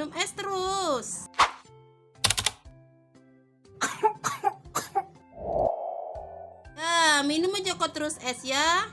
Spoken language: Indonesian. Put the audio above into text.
minum es terus. Minum aja kok terus es ya.